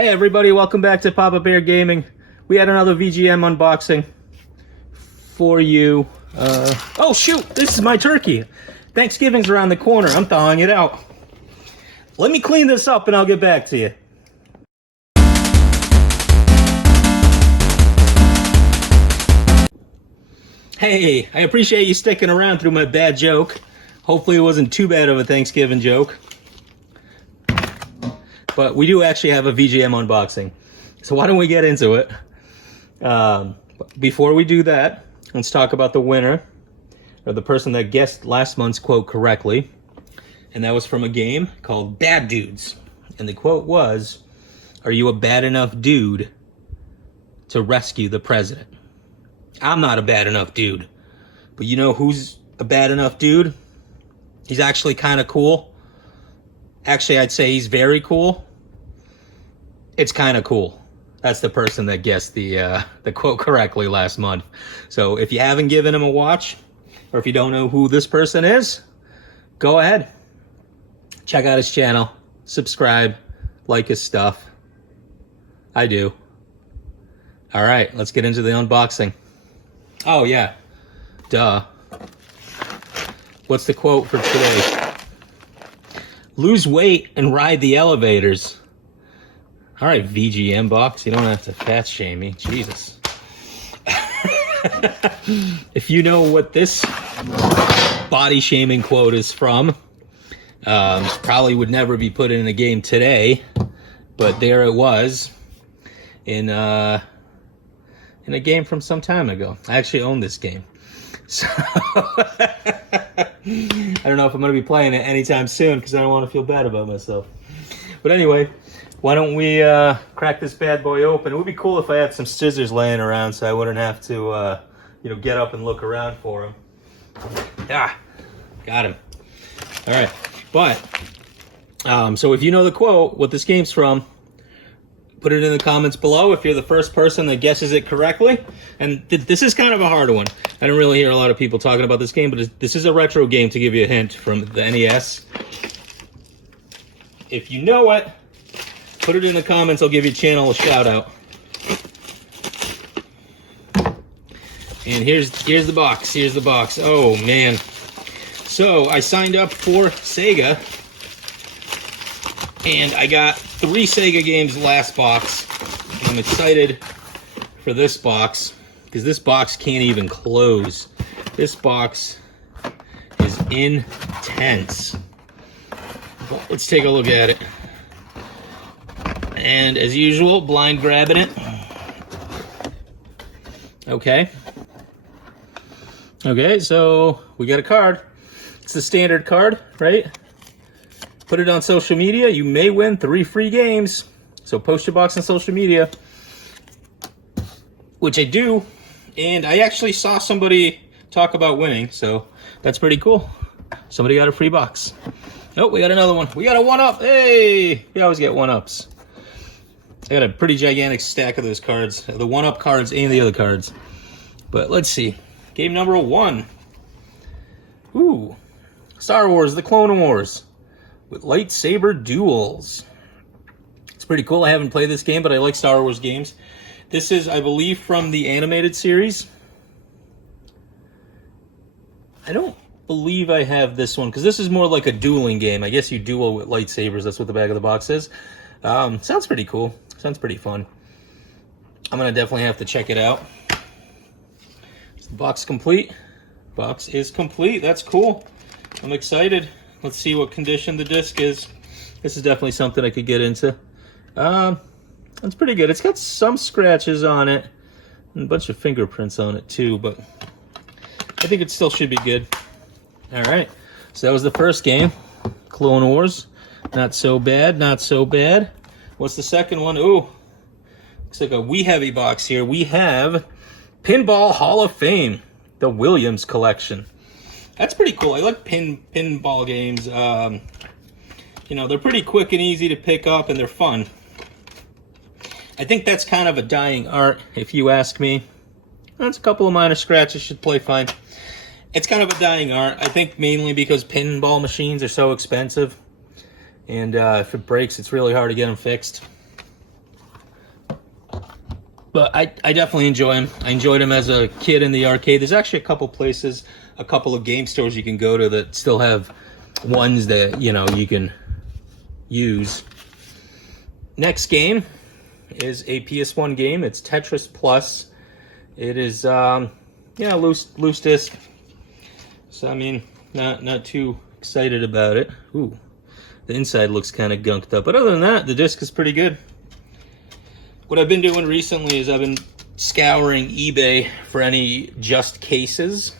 Hey everybody, welcome back to Papa Bear Gaming. We had another VGM unboxing for you. Oh shoot, this is my turkey. Thanksgiving's around the corner, I'm thawing it out. Let me clean this up and I'll get back to you. Hey, I appreciate you sticking around through my bad joke. Hopefully it wasn't too bad of a Thanksgiving joke. But we do actually have a VGM unboxing. So why don't we get into it? Before we do that, let's talk about the winner, or the person that guessed last month's quote correctly. And that was from a game called Bad Dudes. And the quote was, "Are you a bad enough dude to rescue the president?" I'm not a bad enough dude. But you know who's a bad enough dude? He's actually kind of cool. Actually, I'd say he's very cool. It's kind of cool. That's the person that guessed the quote correctly last month. So if you haven't given him a watch, or if you don't know who this person is, go ahead. Check out his channel. Subscribe. Like his stuff. I do. All right, let's get into the unboxing. Oh, yeah. Duh. What's the quote for today? Lose weight and ride the elevators. All right, VGM box, you don't have to fat shame me. Jesus. If you know what this body shaming quote is from, probably would never be put in a game today, but there it was in a game from some time ago. I actually own this game. So I don't know if I'm going to be playing it anytime soon because I don't want to feel bad about myself. But anyway, why don't we crack this bad boy open? It would be cool if I had some scissors laying around so I wouldn't have to, get up and look around for them. Ah, got him. All right, but so if you know the quote, what this game's from, put it in the comments below if you're the first person that guesses it correctly. And this is kind of a hard one. I don't really hear a lot of people talking about this game, but this is a retro game, to give you a hint, from the NES. If you know it, put it in the comments. I'll give your channel a shout out. And here's the box. Here's the box. Oh man. So I signed up for Sega, and I got 3 Sega games last box. I'm excited for this box because this box can't even close. This box is intense. Let's take a look at it. And as usual, blind grabbing it. Okay. Okay, so we got a card. It's the standard card, right? Put it on social media. You may win 3 free games. So post your box on social media, which I do. And I actually saw somebody talk about winning, so that's pretty cool. Somebody got a free box. Oh, we got another one. We got a 1-up. Hey, we always get 1-ups. I got a pretty gigantic stack of those cards, the 1-up cards and the other cards. But let's see. Game number 1. Ooh, Star Wars: The Clone Wars with lightsaber duels. It's pretty cool. I haven't played this game, but I like Star Wars games. This is, I believe, from the animated series. I don't believe I have this one, because this is more like a dueling game. I guess you duel with lightsabers. That's what the back of the box is. Sounds pretty cool. Sounds pretty fun. I'm going to definitely have to check it out. Is the box complete? Box is complete. That's cool. I'm excited. Let's see what condition the disc is. This is definitely something I could get into. It's pretty good. It's got some scratches on it and a bunch of fingerprints on it too, but I think it still should be good. All right, so that was the first game, Clone Wars. Not so bad, not so bad. What's the second one? Ooh, looks like a wee heavy box here. We have Pinball Hall of Fame, the Williams collection. That's pretty cool. I like pinball games. They're pretty quick and easy to pick up, and they're fun. I think that's kind of a dying art, if you ask me. That's a couple of minor scratches, should play fine. It's kind of a dying art, I think, mainly because pinball machines are so expensive. And if it breaks, it's really hard to get them fixed. But I definitely enjoy them. I enjoyed them as a kid in the arcade. There's actually a couple places, a couple of game stores you can go to that still have ones that, you know, you can use. Next game is a PS1 game. It's Tetris Plus. It is, yeah, loose disc. So, I mean, not too excited about it. Ooh, the inside looks kind of gunked up. But other than that, the disc is pretty good. What I've been doing recently is I've been scouring eBay for any just cases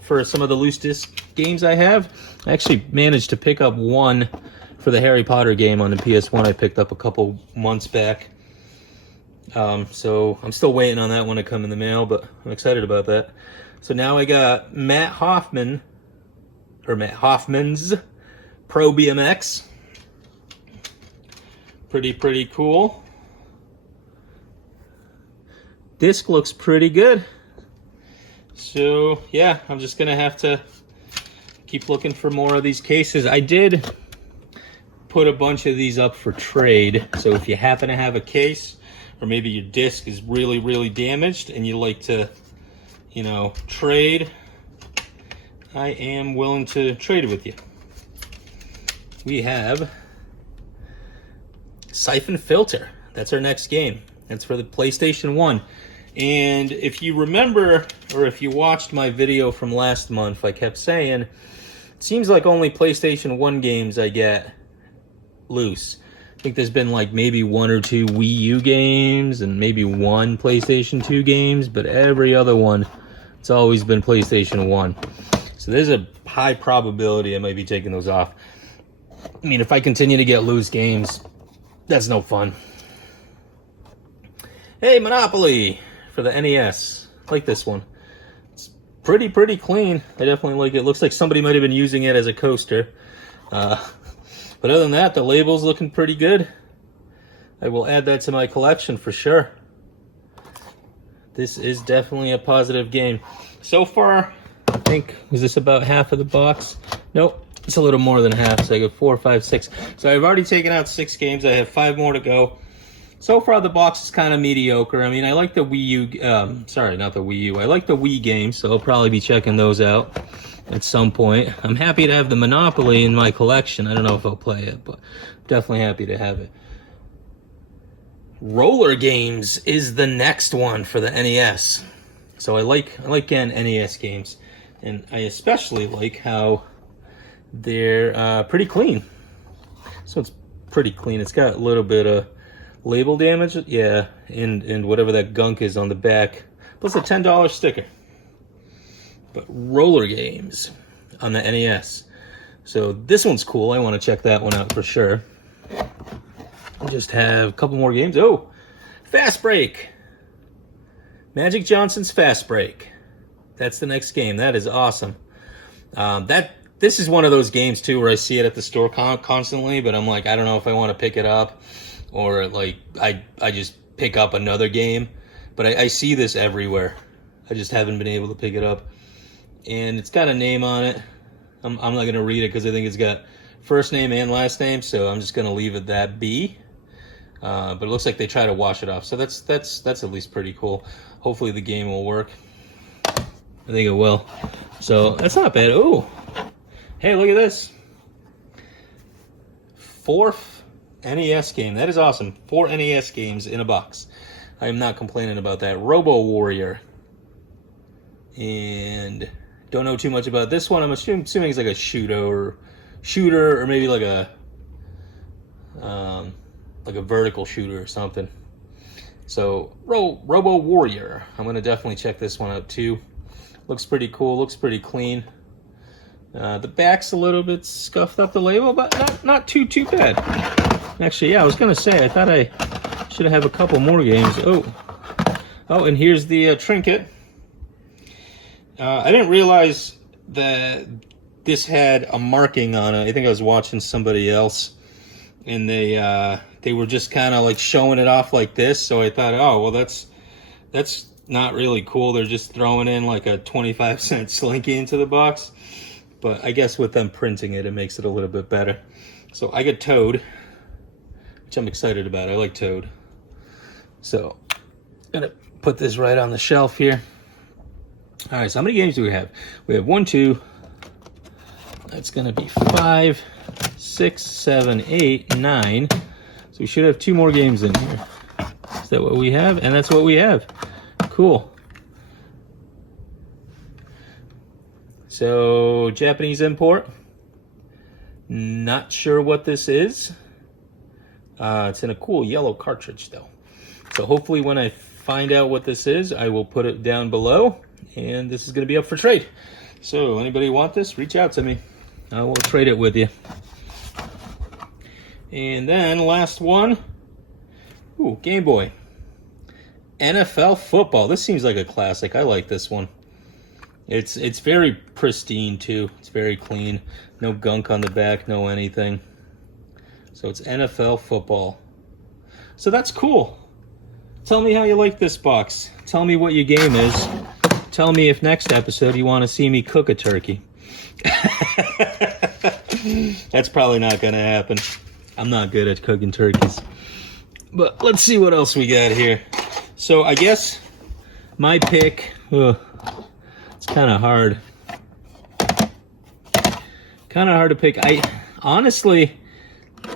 for some of the loose disc games I have. I actually managed to pick up one for the Harry Potter game on the PS1 I picked up a couple months back. So I'm still waiting on that one to come in the mail, but I'm excited about that. So now I got Matt Hoffman's Pro BMX. Pretty cool. Disc looks pretty good. So yeah, I'm just gonna have to keep looking for more of these cases. I did put a bunch of these up for trade. So if you happen to have a case, or maybe your disc is really damaged and you like to, you know, trade, I am willing to trade with you. We have Siphon Filter. That's our next game. That's for the PlayStation 1. And if you remember, or if you watched my video from last month, I kept saying, it seems like only PlayStation 1 games I get loose. I think there's been like maybe 1 or 2 Wii U games and maybe 1 PlayStation 2 games, but every other one, it's always been PlayStation 1. So there's a high probability I might be taking those off. I mean, if I continue to get loose games, that's no fun. Hey, Monopoly for the NES. I like this one. It's pretty clean. I definitely like it. Looks like somebody might have been using it as a coaster. But other than that, the label's looking pretty good. I will add that to my collection for sure. This is definitely a positive game. So far, I think, is this about half of the box? Nope, it's a little more than half. So I got 4, 5, 6. So I've already taken out 6 games. I have 5 more to go. So far, the box is kind of mediocre. I mean, I like the Wii U, sorry, not the Wii U. I like the Wii games, so I'll probably be checking those out at some point. I'm happy to have the Monopoly in my collection. I don't know if I'll play it, but I'm definitely happy to have it. Roller Games is the next one for the NES. So I like getting NES games, and I especially like how they're pretty clean. So it's pretty clean. It's got a little bit of label damage, yeah, and whatever that gunk is on the back, plus a $10 sticker. But Roller Games on the NES. So this one's cool. I want to check that one out for sure. I just have a couple more games. Oh, Fast Break. Magic Johnson's Fast Break. That's the next game. That is awesome. This is one of those games too where I see it at the store constantly, but I'm like, I don't know if I want to pick it up, or like I just pick up another game. But I see this everywhere. I just haven't been able to pick it up. And it's got a name on it. I'm not going to read it because I think it's got first name and last name, so I'm just going to leave it that be. But it looks like they try to wash it off, so that's at least pretty cool. Hopefully the game will work. I think it will. So that's not bad. Oh, hey, look at this. 4th NES game. That is awesome. 4 NES games in a box. I am not complaining about that. Robo Warrior. And don't know too much about this one. I'm assuming it's like a shooter, or maybe like a vertical shooter or something. So Robo Warrior. I'm gonna definitely check this one out too. Looks pretty cool. Looks pretty clean. The back's a little bit scuffed up, the label, but not too bad. Actually, yeah, I was gonna say I thought I should have a couple more games. Oh, and here's the trinket. I didn't realize that this had a marking on it. I think I was watching somebody else, and they were just kind of like showing it off like this. So I thought, oh, well, that's not really cool. They're just throwing in like a 25-cent Slinky into the box. But I guess with them printing it, it makes it a little bit better. So I get Toad, which I'm excited about. I like Toad. So Gonna put this right on the shelf here. All right, so how many games do we have? We have 1, 2. That's gonna be 5, 6, 7, 8, 9. So we should have 2 more games in here. Is that what we have? And that's what we have. Cool. So Japanese import. Not sure what this is. It's in a cool yellow cartridge though. So hopefully when I find out what this is, I will put it down below. And this is going to be up for trade. So anybody want this? Reach out to me. I will trade it with you. And then last one. Ooh, Game Boy. NFL football. This seems like a classic. I like this one. It's very pristine too. It's very clean. No gunk on the back, no anything. So it's NFL football. So that's cool. Tell me how you like this box. Tell me what your game is. Tell me if next episode you want to see me cook a turkey. That's probably not going to happen. I'm not good at cooking turkeys. But let's see what else we got here. So I guess my pick, it's kind of hard. Kind of hard to pick. Honestly,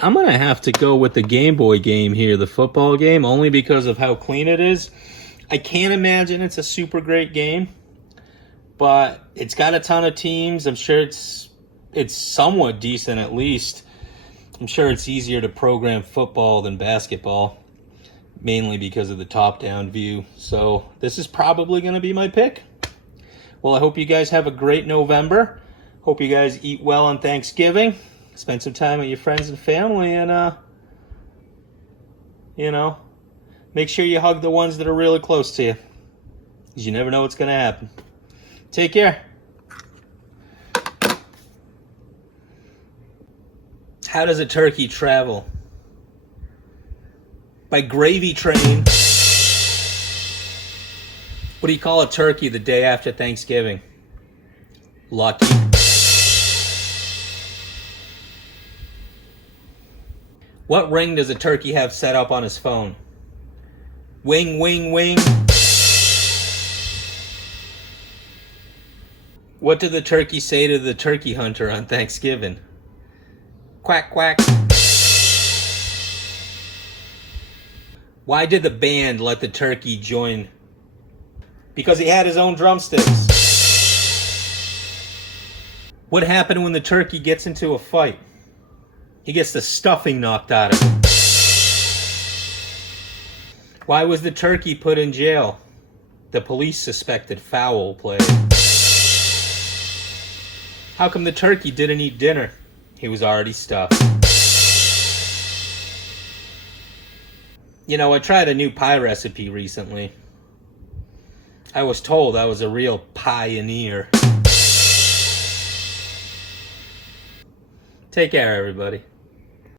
I'm going to have to go with the Game Boy game here, the football game, only because of how clean it is. I can't imagine it's a super great game, but it's got a ton of teams. I'm sure it's somewhat decent at least. I'm sure it's easier to program football than basketball, mainly because of the top-down view. So this is probably going to be my pick. Well, I hope you guys have a great November. Hope you guys eat well on Thanksgiving. Spend some time with your friends and family, and, make sure you hug the ones that are really close to you, because you never know what's going to happen. Take care. How does a turkey travel? By gravy train. What do you call a turkey the day after Thanksgiving? Lucky. What ring does a turkey have set up on his phone? Wing, wing, wing. What did the turkey say to the turkey hunter on Thanksgiving? Quack, quack. Why did the band let the turkey join? Because he had his own drumsticks. What happened when the turkey gets into a fight? He gets the stuffing knocked out of him. Why was the turkey put in jail? The police suspected foul play. How come the turkey didn't eat dinner? He was already stuffed. I tried a new pie recipe recently. I was told I was a real pioneer. Take care, everybody.